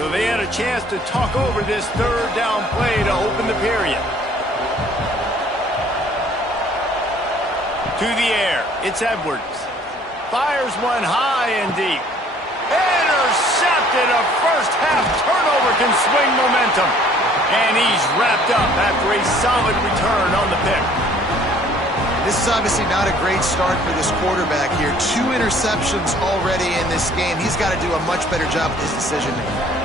So they had a chance to talk over this third down play to open the period. To the air, it's Edwards. Fires one high and deep. Intercepted. A first-half turnover can swing momentum. And he's wrapped up after a solid return on the pick. This is obviously not a great start for this quarterback here. 2 interceptions already in this game. He's got to do a much better job with his decision-making.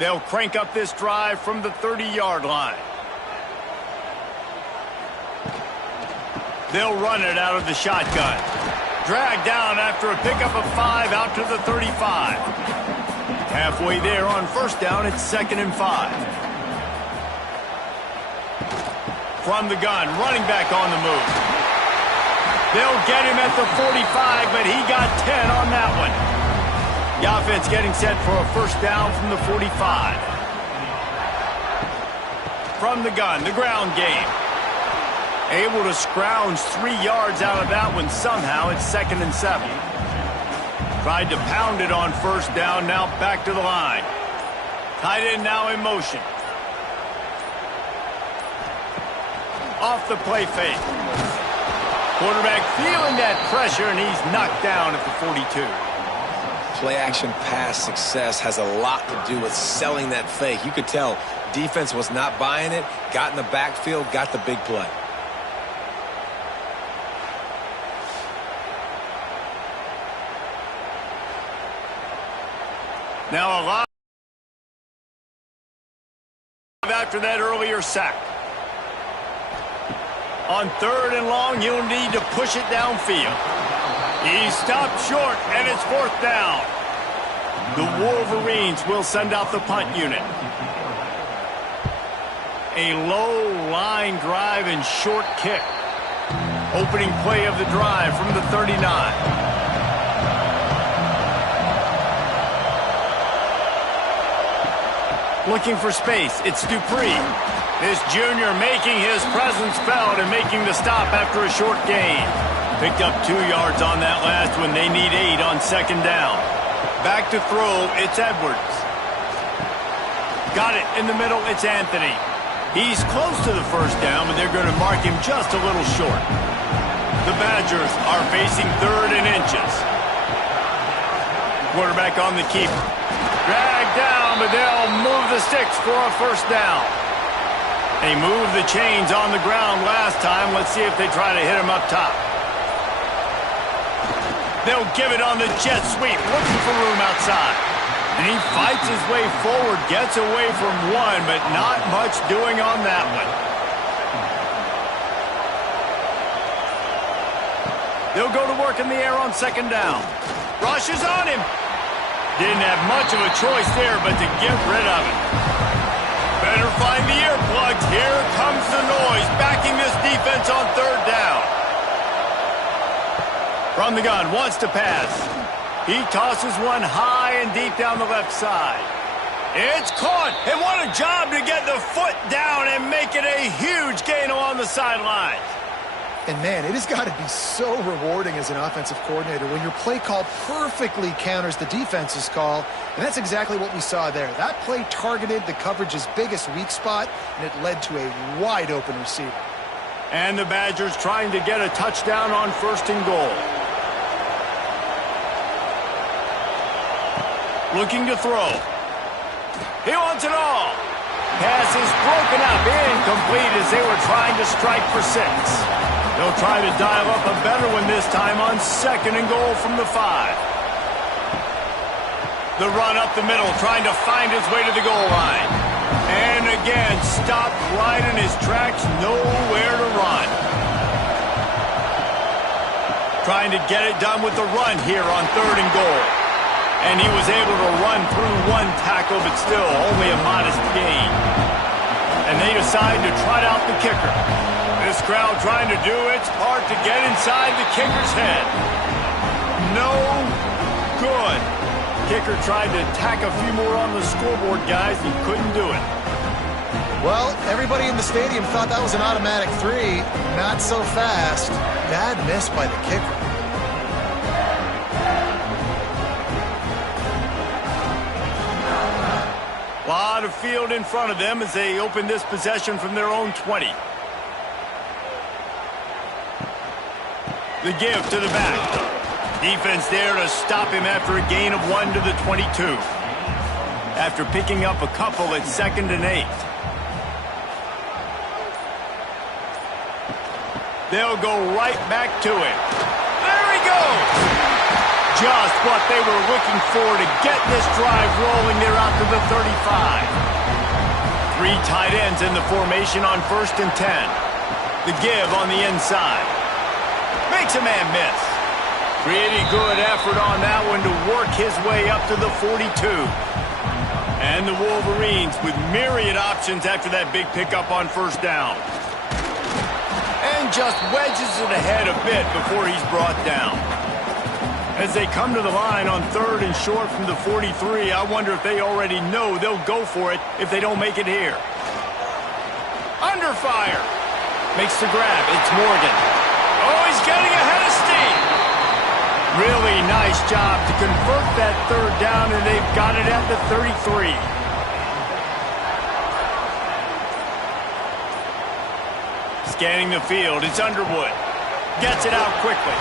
They'll crank up this drive from the 30-yard line. They'll run it out of the shotgun. Dragged down after a pickup of 5 out to the 35. Halfway there on first down, it's 2nd and 5. From the gun, running back on the move. They'll get him at the 45, but he got 10 on that one. The offense getting set for a first down from the 45. From the gun, the ground game. Able to scrounge 3 yards out of that one somehow. It's 2nd and 7. Tried to pound it on first down, now back to the line. Tight end now in motion. Off the play fake. Quarterback feeling that pressure, and he's knocked down at the 42. Play-action pass success has a lot to do with selling that fake. You could tell defense was not buying it, got in the backfield, got the big play. Now a lot after that earlier sack. On 3rd and long, you'll need to push it downfield. He stopped short, and it's 4th down. The Wolverines will send out the punt unit. A low line drive and short kick. Opening play of the drive from the 39. Looking for space, it's Dupree. This junior making his presence felt and making the stop after a short gain. Picked up 2 yards on that last one. They need 8 on 2nd down. Back to throw, it's Edwards. Got it in the middle, it's Anthony. He's close to the first down, but they're going to mark him just a little short. The Badgers are facing 3rd and inches. Quarterback on the keeper. Dragged down, but they'll move the sticks for a first down. They moved the chains on the ground last time. Let's see if they try to hit him up top. They'll give it on the jet sweep, looking for room outside. And he fights his way forward, gets away from one, but not much doing on that one. They'll go to work in the air on 2nd down. Rushes on him. Didn't have much of a choice there, but to get rid of it. Better find the earplugs. Here comes the noise, backing this defense on 3rd down. From the gun, wants to pass. He tosses one high and deep down the left side. It's caught, and what a job to get the foot down and make it a huge gain along the sidelines. And man, it has got to be so rewarding as an offensive coordinator when your play call perfectly counters the defense's call, and that's exactly what we saw there. That play targeted the coverage's biggest weak spot, and it led to a wide-open receiver. And the Badgers trying to get a touchdown on 1st and goal. Looking to throw. He wants it all. Pass is broken up, incomplete as they were trying to strike for 6. They'll try to dial up a better one this time on 2nd and goal from the 5. The run up the middle, trying to find his way to the goal line. And again, stopped right in his tracks, nowhere to run. Trying to get it done with the run here on 3rd and goal. And he was able to run through one tackle, but still only a modest gain. And they decide to trot out the kicker. This crowd trying to do its part to get inside the kicker's head. No good. Kicker tried to tack a few more on the scoreboard, guys. He couldn't do it. Well, everybody in the stadium thought that was an automatic 3. Not so fast. Bad miss by the kicker. A lot of field in front of them as they open this possession from their own 20. The give to the back. Defense there to stop him after a gain of 1 to the 22. After picking up a couple at 2nd and 8. They'll go right back to him. There he goes! Just what they were looking for to get this drive rolling there out to the 35. 3 tight ends in the formation on 1st and 10. The give on the inside. Makes a man miss. Pretty good effort on that one to work his way up to the 42. And the Wolverines with myriad options after that big pickup on 1st down. And just wedges it ahead a bit before he's brought down. As they come to the line on 3rd and short from the 43, I wonder if they already know they'll go for it if they don't make it here. Under fire. Makes the grab. It's Morgan. Oh, he's getting ahead of steam. Really nice job to convert that 3rd down, and they've got it at the 33. Scanning the field, it's Underwood. Gets it out quickly.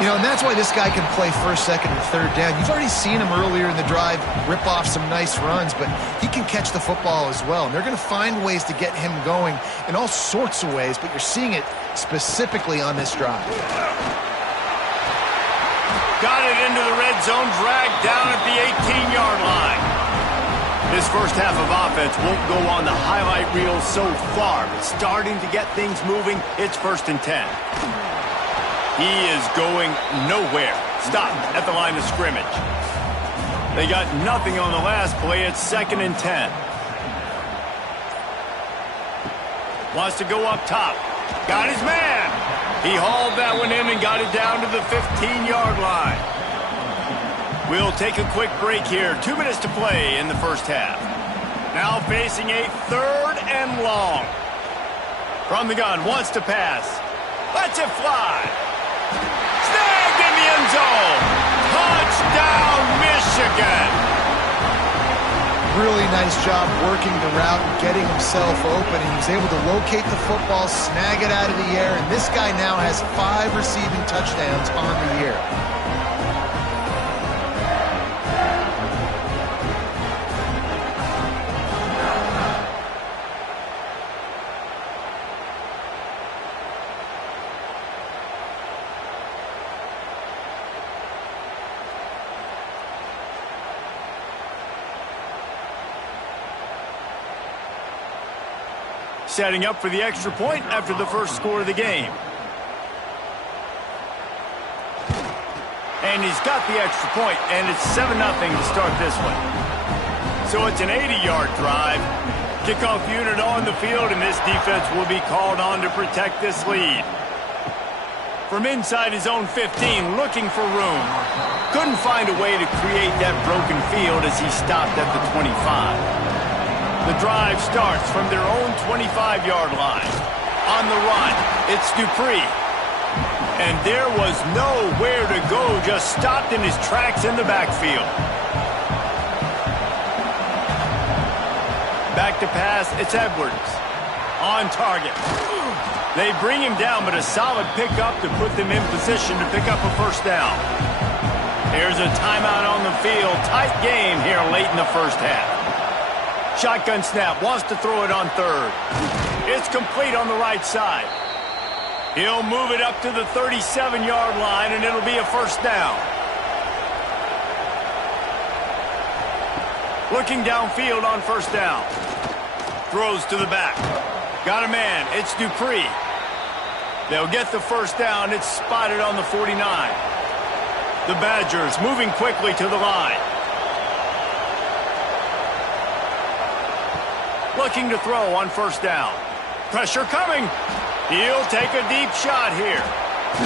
You know, and that's why this guy can play 1st, 2nd, and 3rd down. You've already seen him earlier in the drive rip off some nice runs, but he can catch the football as well. And they're going to find ways to get him going in all sorts of ways, but you're seeing it specifically on this drive. Got it into the red zone, dragged down at the 18-yard line. This first half of offense won't go on the highlight reel so far, but starting to get things moving. It's 1st and 10. He is going nowhere. Stopped at the line of scrimmage. They got nothing on the last play. It's 2nd and 10. Wants to go up top. Got his man. He hauled that one in and got it down to the 15-yard line. We'll take a quick break here. 2 minutes to play in the first half. Now facing a 3rd and long. From the gun, wants to pass. Lets it fly. Snagged in the end zone. Touchdown, Michigan. Really nice job working the route and getting himself open. He was able to locate the football, snag it out of the air, and this guy now has 5 receiving touchdowns on the year. Setting up for the extra point after the first score of the game. And he's got the extra point, and it's 7-0 to start this one. So it's an 80-yard drive. Kickoff unit on the field, and this defense will be called on to protect this lead. From inside his own 15, looking for room. Couldn't find a way to create that broken field as he stopped at the 25. The drive starts from their own 25-yard line. On the run, it's Dupree. And there was nowhere to go, just stopped in his tracks in the backfield. Back to pass, it's Edwards. On target. They bring him down, but a solid pickup to put them in position to pick up a 1st down. There's a timeout on the field. Tight game here late in the first half. Shotgun snap, wants to throw it on 3rd. It's complete on the right side. He'll move it up to the 37-yard line, and it'll be a 1st down. Looking downfield on 1st down. Throws to the back. Got a man, it's Dupree. They'll get the 1st down, it's spotted on the 49. The Badgers moving quickly to the line. Looking to throw on 1st down. Pressure coming. He'll take a deep shot here.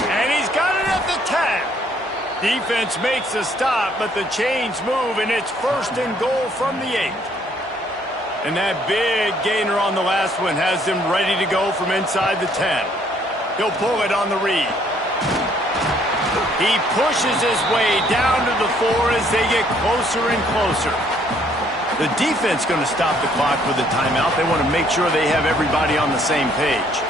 And he's got it at the tag. Defense makes a stop, but the chains move, and it's 1st and goal from the 8. And that big gainer on the last one has them ready to go from inside the 10. He'll pull it on the read. He pushes his way down to the 4 as they get closer and closer. The defense going to stop the clock with a timeout. They want to make sure they have everybody on the same page.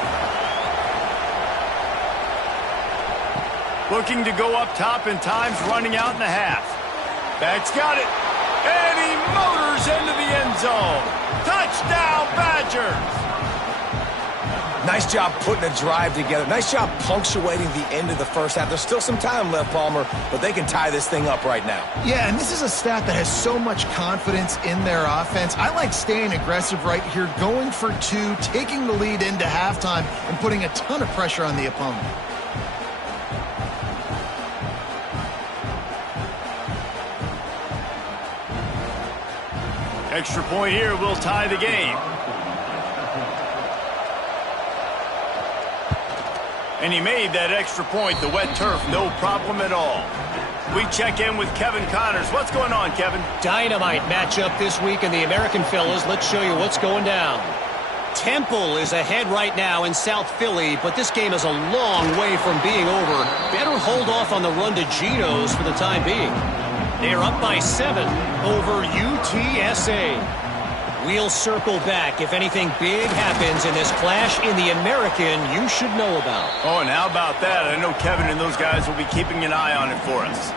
Looking to go up top, and time's running out in the half. Back's got it. And he motors into the end zone. Touchdown, Badgers! Nice job putting a drive together. Nice job punctuating the end of the first half. There's still some time left, Palmer, but they can tie this thing up right now. Yeah, and this is a staff that has so much confidence in their offense. I like staying aggressive right here, going for 2, taking the lead into halftime, and putting a ton of pressure on the opponent. Extra point here will tie the game. And he made that extra point, the wet turf, no problem at all. We check in with Kevin Connors. What's going on, Kevin? Dynamite matchup this week in the American, fellas. Let's show you what's going down. Temple is ahead right now in South Philly, but this game is a long way from being over. Better hold off on the run to Geno's for the time being. They're up by 7 over UTSA. We'll circle back if anything big happens in this clash in the American you should know about. Oh, and how about that? I know Kevin and those guys will be keeping an eye on it for us.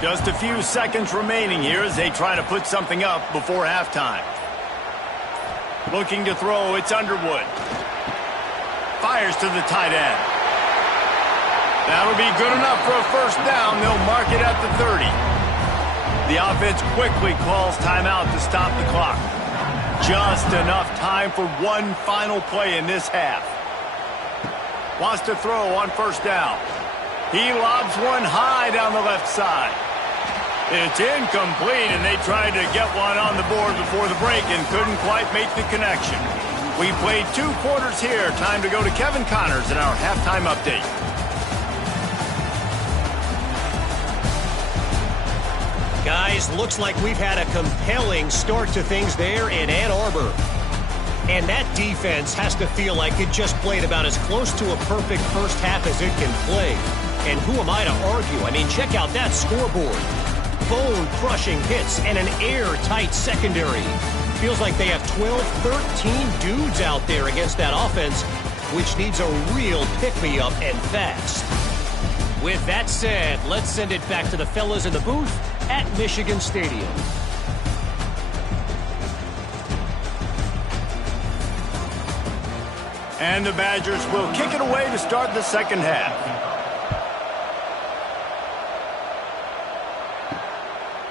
Just a few seconds remaining here as they try to put something up before halftime. Looking to throw, it's Underwood. Fires to the tight end. That'll be good enough for a first down. They'll mark it at the 30. The offense quickly calls timeout to stop the clock. Just enough time for one final play in this half. Wants to throw on first down. He lobs one high down the left side. It's incomplete, and they tried to get one on the board before the break and couldn't quite make the connection. We played 2 quarters here. Time to go to Kevin Connors in our halftime update. Guys, looks like we've had a compelling start to things there in Ann Arbor. And that defense has to feel like it just played about as close to a perfect first half as it can play. And who am I to argue? I mean, check out that scoreboard. Bone-crushing hits and an airtight secondary. Feels like they have 12, 13 dudes out there against that offense, which needs a real pick-me-up and fast. With that said, let's send it back to the fellas in the booth at Michigan Stadium. And the Badgers will kick it away to start the second half.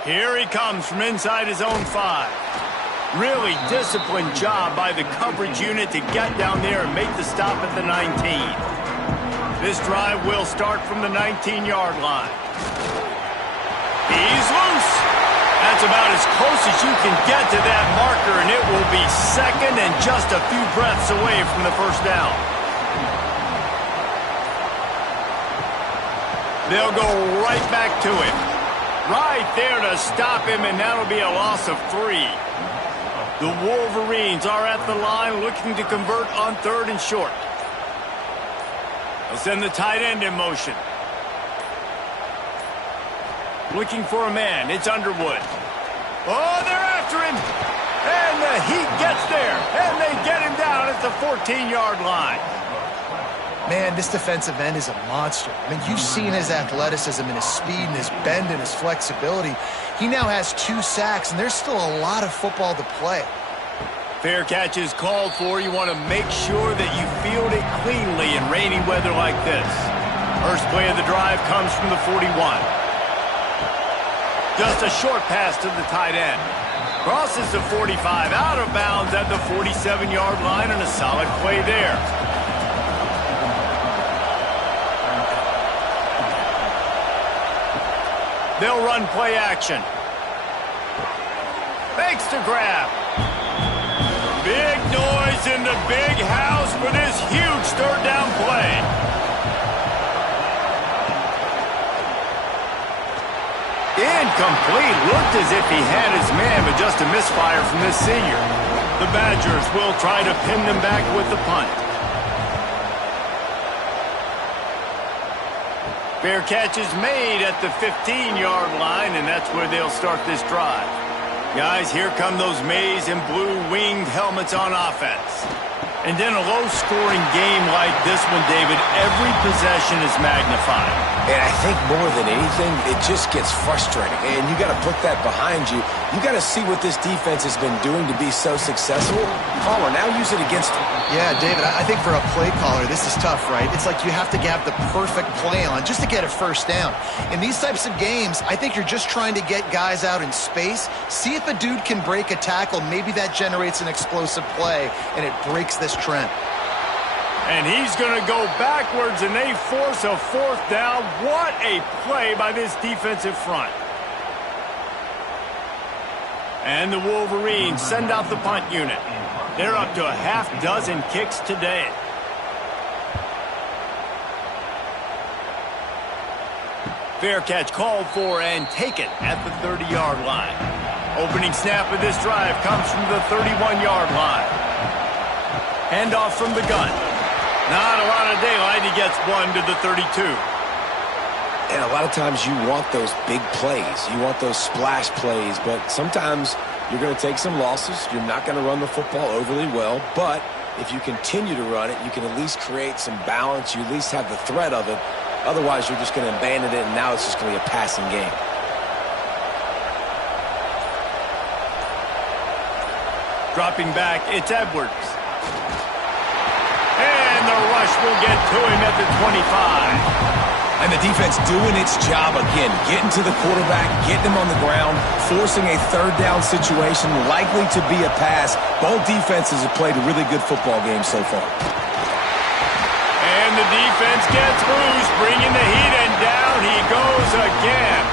Here he comes from inside his own 5. Really disciplined job by the coverage unit to get down there and make the stop at the 19. This drive will start from the 19-yard line. He's loose. That's about as close as you can get to that marker, and it will be second and just a few breaths away from the first down. They'll go right back to him. Right there to stop him, and that'll be a loss of 3. The Wolverines are at the line looking to convert on 3rd and short. They'll send the tight end in motion. Looking for a man. It's Underwood. Oh, they're after him. And the Heat gets there. And they get him down at the 14-yard line. Man, this defensive end is a monster. I mean, you've seen his athleticism and his speed and his bend and his flexibility. He now has 2 sacks, and there's still a lot of football to play. Fair catch is called for. You want to make sure that you field it cleanly in rainy weather like this. First play of the drive comes from the 41. Just a short pass to the tight end. Crosses the 45, out of bounds at the 47-yard line, and a solid play there. They'll run play action. Fakes to grab. Big noise in the big house for this huge third down complete. Looked as if he had his man, but just a misfire from this senior. The Badgers will try to pin them back with the punt. Fair catch is made at the 15-yard line, and that's where they'll start this drive. Guys, here come those maize and blue winged helmets on offense. And in a low-scoring game like this one, David, every possession is magnified. And I think more than anything, it just gets frustrating. And you got to put that behind you. You got to see what this defense has been doing to be so successful. Caller, now use it against them. Yeah, David, I think for a play caller, this is tough, right? It's like you have to have the perfect play on just to get a first down. In these types of games, I think you're just trying to get guys out in space, see if a dude can break a tackle. Maybe that generates an explosive play, and it breaks this trend. And he's going to go backwards, and they force a fourth down. What a play by this defensive front. And the Wolverines send out the punt unit. They're up to a half-dozen kicks today. Fair catch called for and taken at the 30-yard line. Opening snap of this drive comes from the 31-yard line. Handoff from the gun. Not a lot of daylight. He gets one to the 32. And a lot of times you want those big plays. You want those splash plays. But sometimes you're going to take some losses. You're not going to run the football overly well. But if you continue to run it, you can at least create some balance. You at least have the threat of it. Otherwise, you're just going to abandon it, and now it's just going to be a passing game. Dropping back, it's Edwards. And the rush will get to him at the 25. And the defense doing its job again, getting to the quarterback, getting him on the ground, forcing a third down situation, likely to be a pass. Both defenses have played a really good football game so far. And the defense gets loose, bringing the heat, and down he goes again.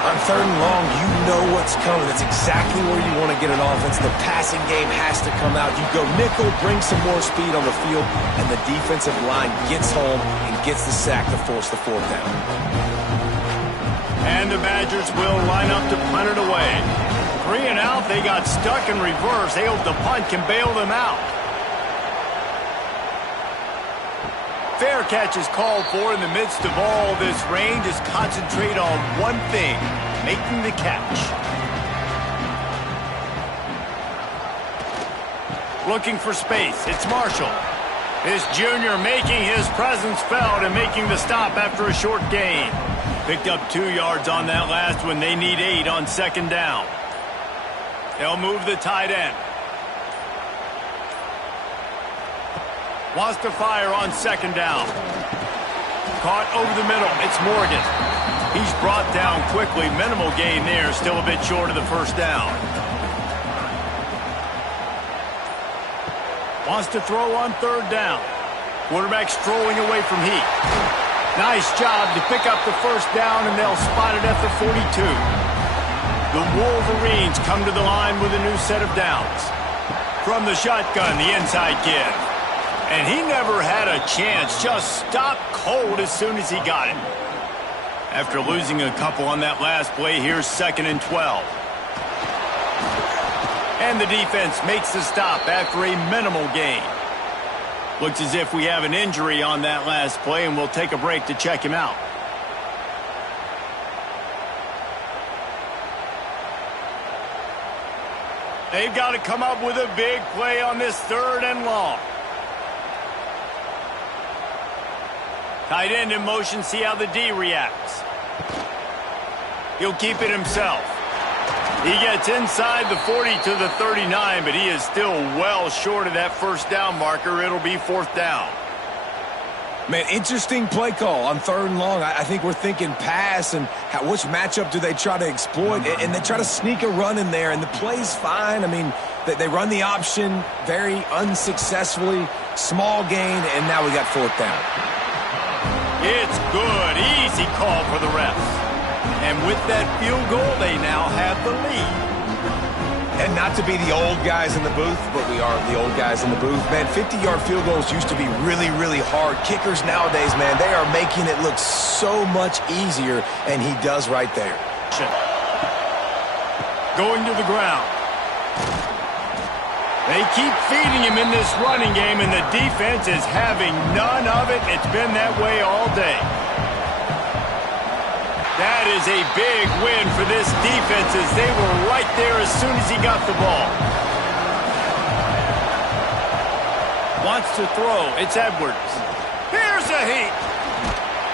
On third and long, you know what's coming. That's exactly where you want to get an offense. The passing game has to come out. You go nickel, bring some more speed on the field, and the defensive line gets home and gets the sack to force the fourth down. And the Badgers will line up to punt it away. 3 and out, they got stuck in reverse. They hope the punt can bail them out. Fair catch is called for in the midst of all this rain. Just concentrate on one thing, making the catch. Looking for space, it's Marshall. This junior making his presence felt and making the stop after a short gain. Picked up 2 yards on that last one. They need 8 on second down. They'll move the tight end. Wants to fire on second down. Caught over the middle. It's Morgan. He's brought down quickly. Minimal gain there. Still a bit short of the first down. Wants to throw on third down. Quarterback strolling away from heat. Nice job to pick up the first down, and they'll spot it at the 42. The Wolverines come to the line with a new set of downs. From the shotgun, the inside kid. And he never had a chance, just stopped cold as soon as he got it. After losing a couple on that last play, here's 2nd and 12. And the defense makes the stop after a minimal gain. Looks as if we have an injury on that last play, and we'll take a break to check him out. They've got to come up with a big play on this 3rd and long. Tight end in motion, see how the D reacts. He'll keep it himself. He gets inside the 40 to the 39, but he is still well short of that first down marker. It'll be 4th down. Man, interesting play call on 3rd and long. I think we're thinking pass and which matchup do they try to exploit, and they try to sneak a run in there, and the play's fine. I mean, they run the option very unsuccessfully, small gain, and now we got 4th down. It's good. Easy call for the refs. And with that field goal, they now have the lead. And not to be the old guys in the booth, but we are the old guys in the booth. Man, 50-yard field goals used to be really, really hard. Kickers nowadays, man, they are making it look so much easier, and he does right there. going to the ground. They keep feeding him in this running game, and the defense is having none of it. It's been that way all day. That is a big win for this defense as they were right there as soon as he got the ball. Wants to throw. It's Edwards. Here's a heat.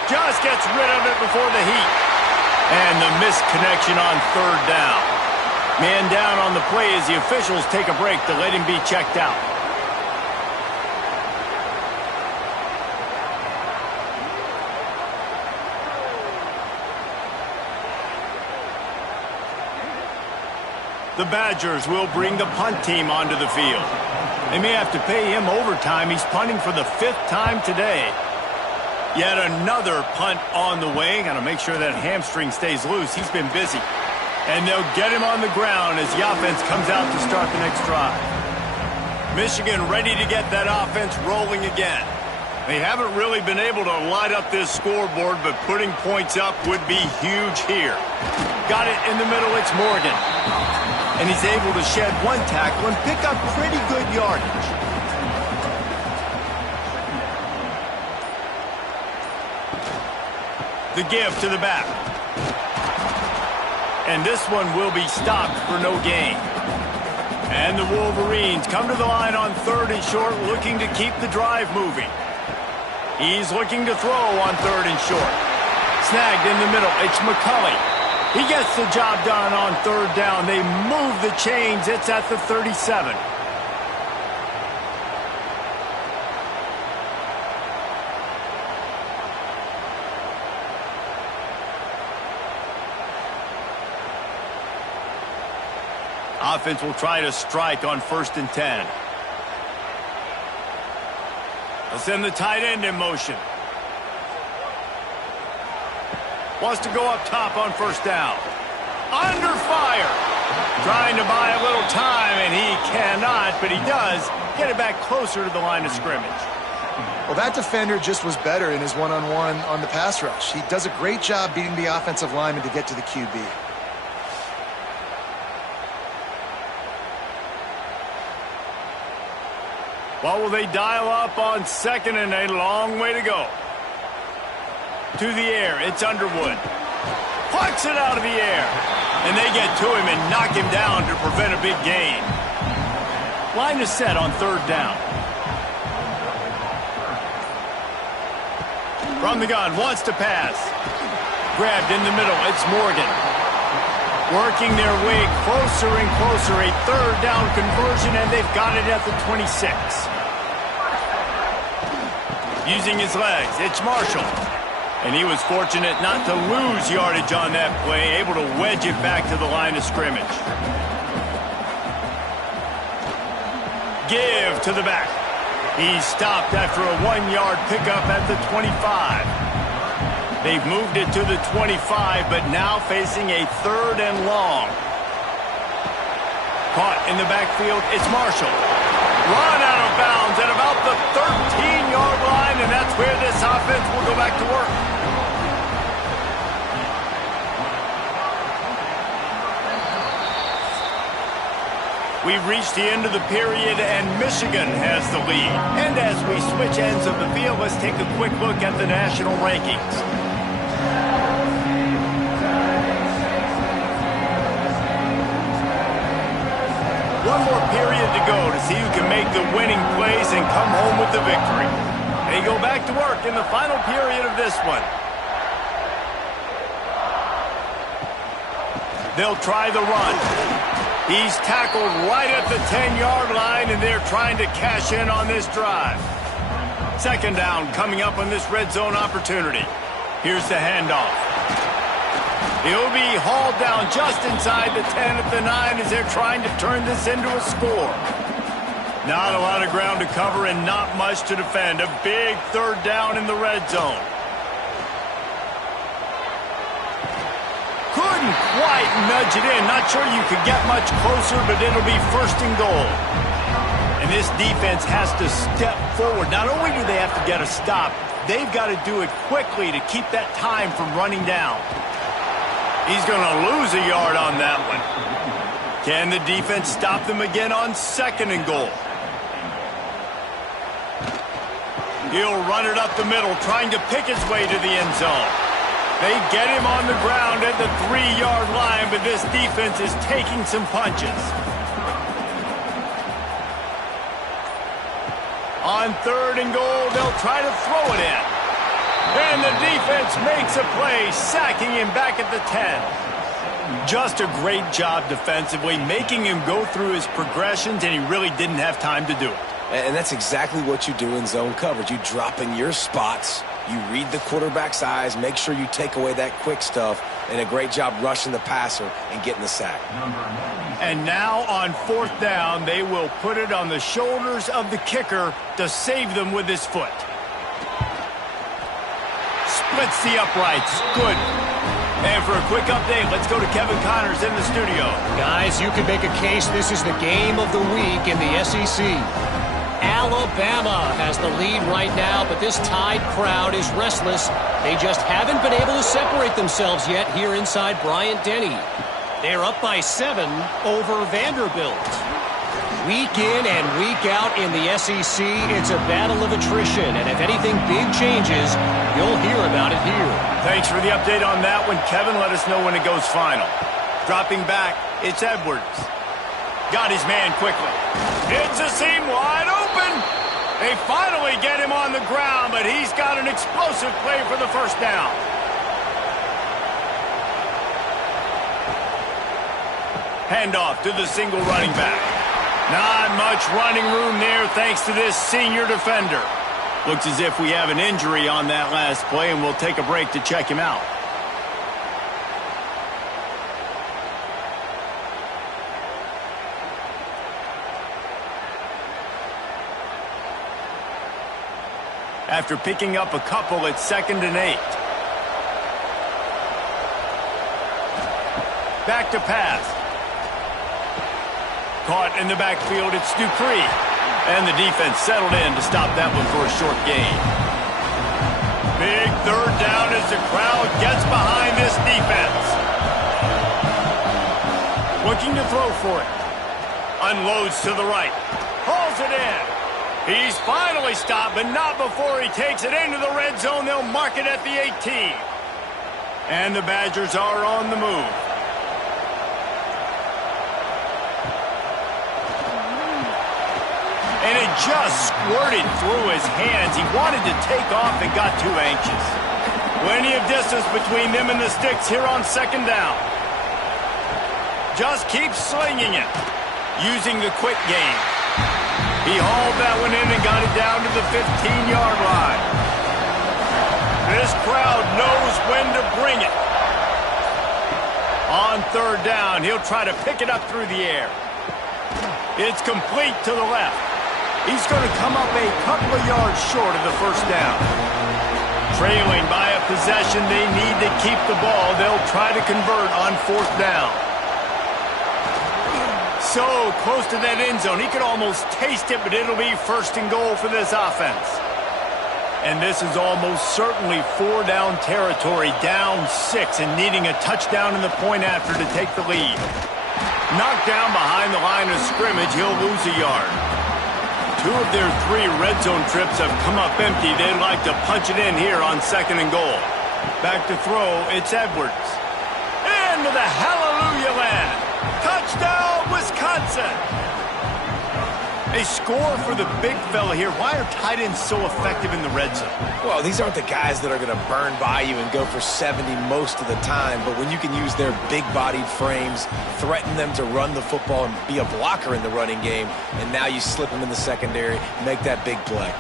Just gets rid of it before the heat. And the missed connection on third down. Man down on the play as the officials take a break to let him be checked out. The Badgers will bring the punt team onto the field. They may have to pay him overtime. He's punting for the 5th time today. Yet another punt on the way. Got to make sure that hamstring stays loose. He's been busy. And they'll get him on the ground as the offense comes out to start the next drive. Michigan ready to get that offense rolling again. They haven't really been able to light up this scoreboard, but putting points up would be huge here. Got it in the middle. It's Morgan. And he's able to shed one tackle and pick up pretty good yardage. The give to the back. And this one will be stopped for no gain. And the Wolverines come to the line on 3rd and short, looking to keep the drive moving. He's looking to throw on 3rd and short. Snagged in the middle. It's McCulley. He gets the job done on 3rd down. They move the chains. It's at the 37. Offense will try to strike on 1st and 10. They'll send the tight end in motion. Wants to go up top on 1st down. Under fire. Trying to buy a little time, and he cannot, but he does get it back closer to the line of scrimmage. Well, that defender just was better in his one-on-one on the pass rush. He does a great job beating the offensive lineman to get to the QB. What will they dial up on 2nd and a long way to go? To the air, it's Underwood. Plucks it out of the air. And they get to him and knock him down to prevent a big gain. Line is set on 3rd down. From the gun, wants to pass. Grabbed in the middle, it's Morgan. Working their way closer and closer. A 3rd down conversion, and they've got it at the 26. Using his legs, it's Marshall. And he was fortunate not to lose yardage on that play, able to wedge it back to the line of scrimmage. Give to the back. He's stopped after a 1-yard pickup at the 25. They've moved it to the 25, but now facing a 3rd and long. Caught in the backfield, it's Marshall. Run out of bounds at about the 13-yard line, and that's where this offense will go back to work. We've reached the end of the period, and Michigan has the lead. And as we switch ends of the field, let's take a quick look at the national rankings. One more period to go to see who can make the winning plays and come home with the victory. They go back to work in the final period of this one. They'll try the run. He's tackled right at the 10-yard line, and they're trying to cash in on this drive. 2nd down coming up on this red zone opportunity. Here's the handoff. He'll be hauled down just inside the 10 at the 9 as they're trying to turn this into a score. Not a lot of ground to cover and not much to defend. A big 3rd down in the red zone. Couldn't quite nudge it in. Not sure you could get much closer, but it'll be 1st and goal. And this defense has to step forward. Not only do they have to get a stop, they've got to do it quickly to keep that time from running down. He's going to lose a yard on that one. Can the defense stop them again on 2nd and goal? He'll run it up the middle, trying to pick his way to the end zone. They get him on the ground at the 3-yard line, but this defense is taking some punches. On 3rd and goal, they'll try to throw it in. And the defense makes a play, sacking him back at the 10. Just a great job defensively, making him go through his progressions, and he really didn't have time to do it. And that's exactly what you do in zone coverage. You drop in your spots, you read the quarterback's eyes, make sure you take away that quick stuff, and a great job rushing the passer and getting the sack. And now on 4th down, they will put it on the shoulders of the kicker to save them with his foot. Splits the uprights. Good. And for a quick update, let's go to Kevin Connors in the studio. Guys, you could make a case this is the game of the week in the SEC. Alabama has the lead right now, but this Tide crowd is restless. They just haven't been able to separate themselves yet here inside Bryant-Denny. They're up by 7 over Vanderbilt. Week in and week out in the SEC, it's a battle of attrition, and if anything big changes, you'll hear about it here. Thanks for the update on that one, Kevin. Let us know when it goes final. Dropping back, it's Edwards. Got his man quickly. It's a seam wide open. They finally get him on the ground, but he's got an explosive play for the 1st down. Handoff to the single running back. Not much running room there thanks to this senior defender. Looks as if we have an injury on that last play, and we'll take a break to check him out. After picking up a couple, it's 2nd and 8. Back to pass. Caught in the backfield, it's Dupree. And the defense settled in to stop that one for a short gain. Big 3rd down as the crowd gets behind this defense. Looking to throw for it. Unloads to the right. Hauls it in. He's finally stopped, but not before he takes it into the red zone. They'll mark it at the 18. And the Badgers are on the move. And it just squirted through his hands. He wanted to take off and got too anxious. Plenty of distance between them and the sticks here on 2nd down. Just keep slinging it, using the quick game. He hauled that one in and got it down to the 15-yard line. This crowd knows when to bring it. On 3rd down, he'll try to pick it up through the air. It's complete to the left. He's going to come up a couple of yards short of the 1st down. Trailing by a possession, they need to keep the ball. They'll try to convert on 4th down. So close to that end zone. He could almost taste it, but it'll be 1st and goal for this offense. And this is almost certainly 4-down territory, down 6, and needing a touchdown in the point after to take the lead. Knocked down behind the line of scrimmage, he'll lose a yard. 2 of their 3 red zone trips have come up empty. They'd like to punch it in here on 2nd and goal. Back to throw, it's Edwards. Into the hallelujah land. Touchdown, Wisconsin. A score for the big fella here. Why are tight ends so effective in the red zone? Well, these aren't the guys that are going to burn by you and go for 70 most of the time, but when you can use their big-bodied frames, threaten them to run the football and be a blocker in the running game, and now you slip them in the secondary, make that big play.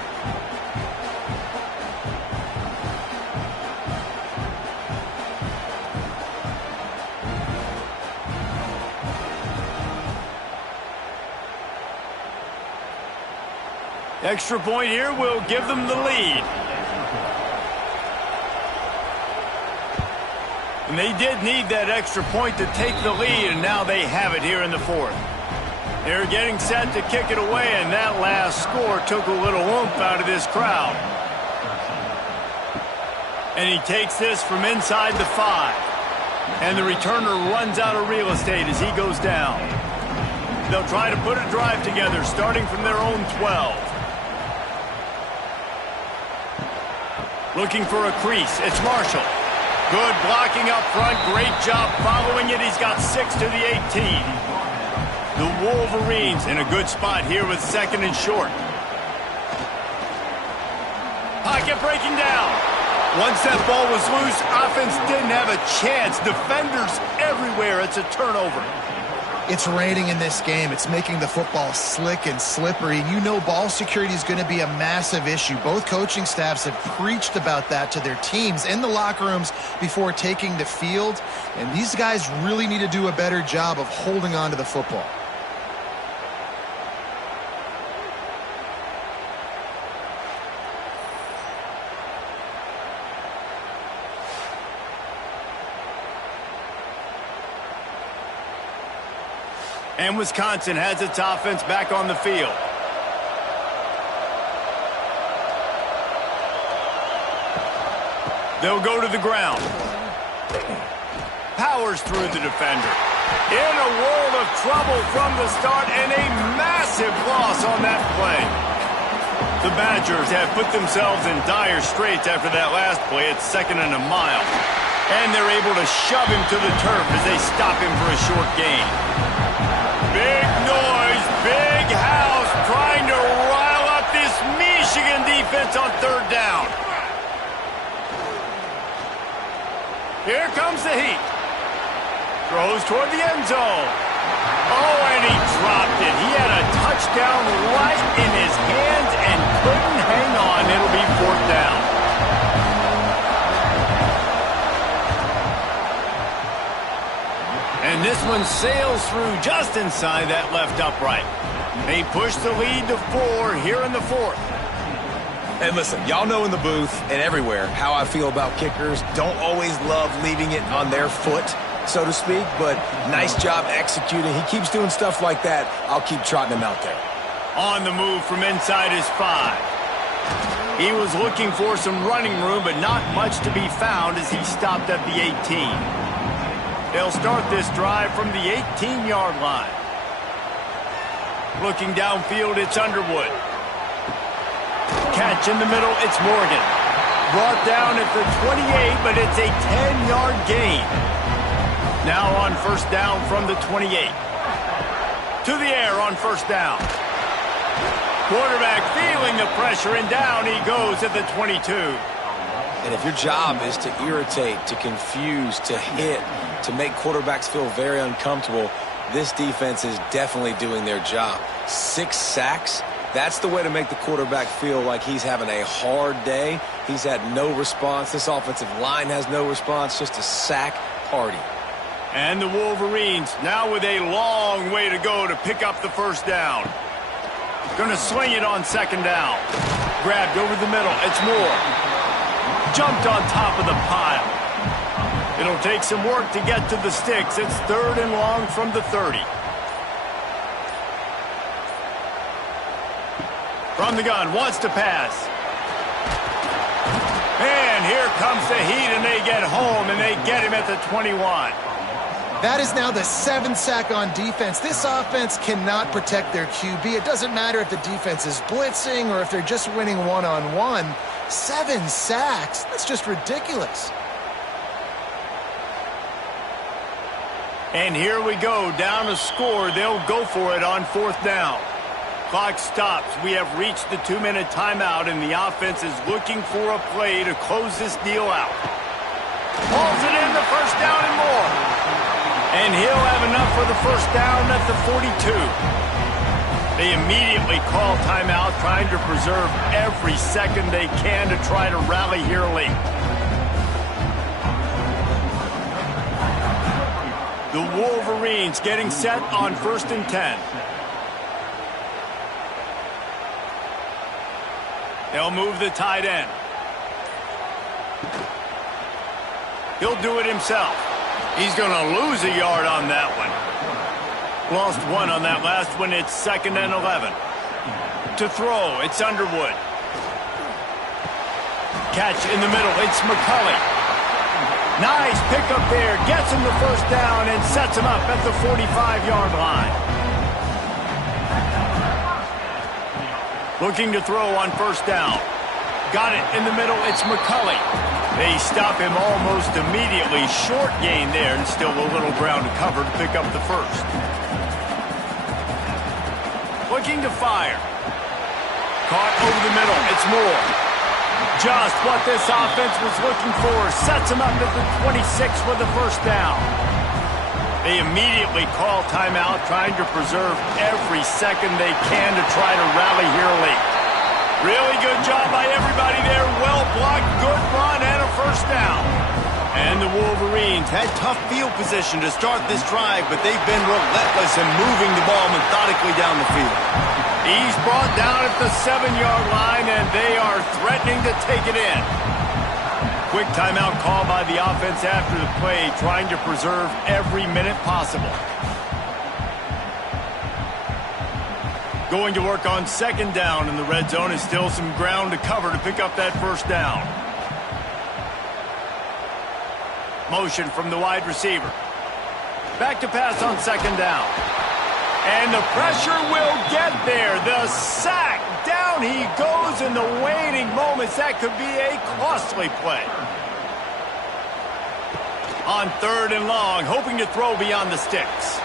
Extra point here will give them the lead. And they did need that extra point to take the lead, and now they have it here in the 4th. They're getting set to kick it away, and that last score took a little oomph out of this crowd. And he takes this from inside the 5. And the returner runs out of real estate as he goes down. They'll try to put a drive together, starting from their own 12. Looking for a crease. It's Marshall. Good blocking up front. Great job following it. He's got 6 to the 18. The Wolverines in a good spot here with 2nd and short. Pocket breaking down. Once that ball was loose, offense didn't have a chance. Defenders everywhere. It's a turnover. It's raining in this game. It's making the football slick and slippery. You know ball security is going to be a massive issue. Both coaching staffs have preached about that to their teams in the locker rooms before taking the field. And these guys really need to do a better job of holding on to the football. And Wisconsin has its offense back on the field. They'll go to the ground. Powers through the defender. In a world of trouble from the start, and a massive loss on that play. The Badgers have put themselves in dire straits after that last play. It's 2nd and a mile. And they're able to shove him to the turf as they stop him for a short gain. Big noise, big house, trying to rile up this Michigan defense on 3rd down. Here comes the heat. Throws toward the end zone. Oh, and he dropped it. He had a touchdown right in his hands and couldn't hang on. It'll be 4th down. And this one sails through just inside that left upright. They push the lead to 4 here in the 4th. And listen, y'all know in the booth and everywhere how I feel about kickers. Don't always love leaving it on their foot, so to speak, but nice job executing. He keeps doing stuff like that. I'll keep trotting him out there. On the move from inside his 5. He was looking for some running room, but not much to be found as he stopped at the 18. They'll start this drive from the 18-yard line. Looking downfield, it's Underwood. Catch in the middle, it's Morgan. Brought down at the 28, but it's a 10-yard gain. Now on 1st down from the 28. To the air on 1st down. Quarterback feeling the pressure, and down he goes at the 22. And if your job is to irritate, to confuse, to hit, to make quarterbacks feel very uncomfortable, this defense is definitely doing their job. 6 sacks, that's the way to make the quarterback feel like he's having a hard day. He's had no response. This offensive line has no response, just a sack party. And the Wolverines now with a long way to go to pick up the 1st down. Going to swing it on 2nd down. Grabbed over the middle, it's Moore. Jumped on top of the pile. It'll take some work to get to the sticks. It's 3rd and long from the 30. From the gun, wants to pass. And here comes the heat, and they get home, and they get him at the 21. That is now the 7th sack on defense. This offense cannot protect their QB. It doesn't matter if the defense is blitzing or if they're just winning one-on-one. 7 sacks, that's just ridiculous. And here we go, down a score. They'll go for it on 4th down. Clock stops. We have reached the 2-minute timeout, and the offense is looking for a play to close this deal out. Pulls it in, the 1st down and more. And he'll have enough for the 1st down at the 42. They immediately call timeout, trying to preserve every second they can to try to rally here late. The Wolverines getting set on 1st and 10. They'll move the tight end. He'll do it himself. He's going to lose a yard on that one. Lost 1 on that last one. It's 2nd and 11. To throw, it's Underwood. Catch in the middle, it's McCulley. Nice pickup there. Gets him the 1st down and sets him up at the 45-yard line. Looking to throw on first down. Got it in the middle. It's McCulley. They stop him almost immediately. Short gain there and still a little ground to cover to pick up the first. Looking to fire. Caught over the middle. It's Moore. Just what this offense was looking for. Sets him up at the 26 for the first down. They immediately call timeout, trying to preserve every second they can to try to rally here late. Really good job by everybody there. Well blocked, good run, and a first down. And the Wolverines had tough field position to start this drive, but they've been relentless in moving the ball methodically down the field. He's brought down at the 7-yard line, and they are threatening to take it in. Quick timeout call by the offense after the play, trying to preserve every minute possible. Going to work on second down in the red zone is still some ground to cover to pick up that first down. Motion from the wide receiver. Back to pass on second down. And the pressure will get there. The sack. Down he goes in the waning moments. That could be a costly play. On third and long, hoping to throw beyond the sticks.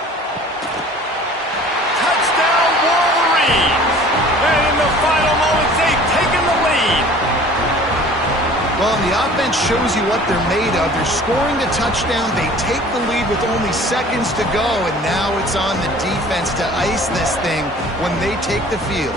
Touchdown Wolverines. And in the final moments, they've taken the lead. Well, and the offense shows you what they're made of. They're scoring the touchdown. They take the lead with only seconds to go, and now it's on the defense to ice this thing when they take the field.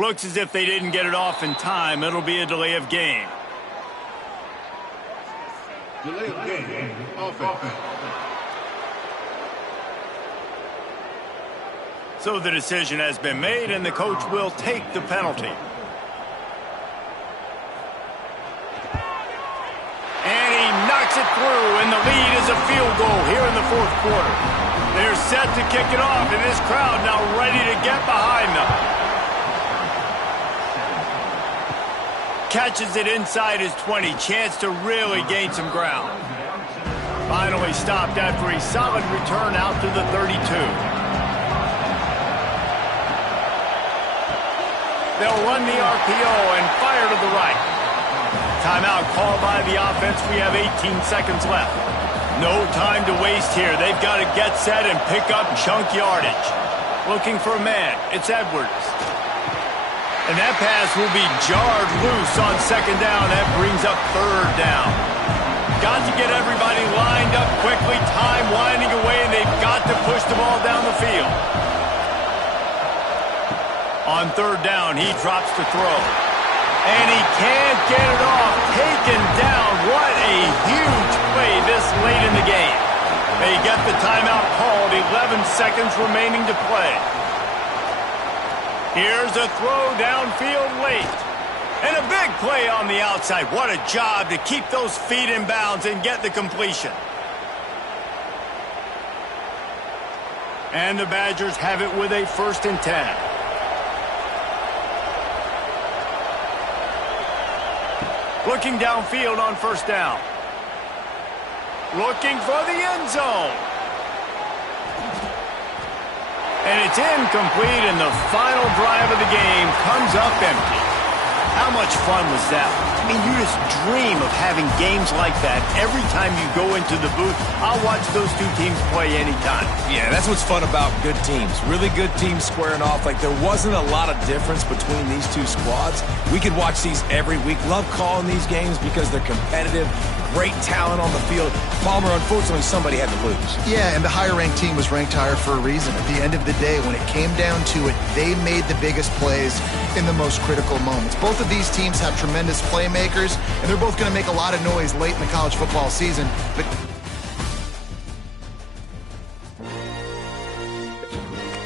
Looks as if they didn't get it off in time. It'll be a delay of game. Delay of game, offense. So the decision has been made, and the coach will take the penalty. And he knocks it through, and the lead is a field goal here in the fourth quarter. They're set to kick it off, and this crowd now ready to get behind them. Catches it inside his 20. Chance to really gain some ground. Finally stopped after a solid return out to the 32. They'll run the RPO and fire to the right. Timeout called by the offense. We have 18 seconds left. No time to waste here. They've got to get set and pick up chunk yardage. Looking for a man. It's Edwards. And that pass will be jarred loose on second down. That brings up third down. Got to get everybody lined up quickly. Time winding away, and they've got to push the ball down the field. On third down, he drops to throw. And he can't get it off. Taken down. What a huge play this late in the game. They get the timeout called. 11 seconds remaining to play. Here's a throw downfield late. And a big play on the outside. What a job to keep those feet in bounds and get the completion. And the Badgers have it with a 1st and 10. Looking downfield on first down. Looking for the end zone. And it's incomplete, and the final drive of the game comes up empty. How much fun was that? I mean, you just dream of having games like that every time you go into the booth. I'll watch those two teams play anytime. Yeah, that's what's fun about good teams. Really good teams squaring off. Like, there wasn't a lot of difference between these two squads. We could watch these every week. Love calling these games because they're competitive. Great talent on the field. Palmer, unfortunately, somebody had to lose. Yeah, and the higher-ranked team was ranked higher for a reason. At the end of the day, when it came down to it, they made the biggest plays in the most critical moments. Both of these teams have tremendous playmakers, and they're both going to make a lot of noise late in the college football season. But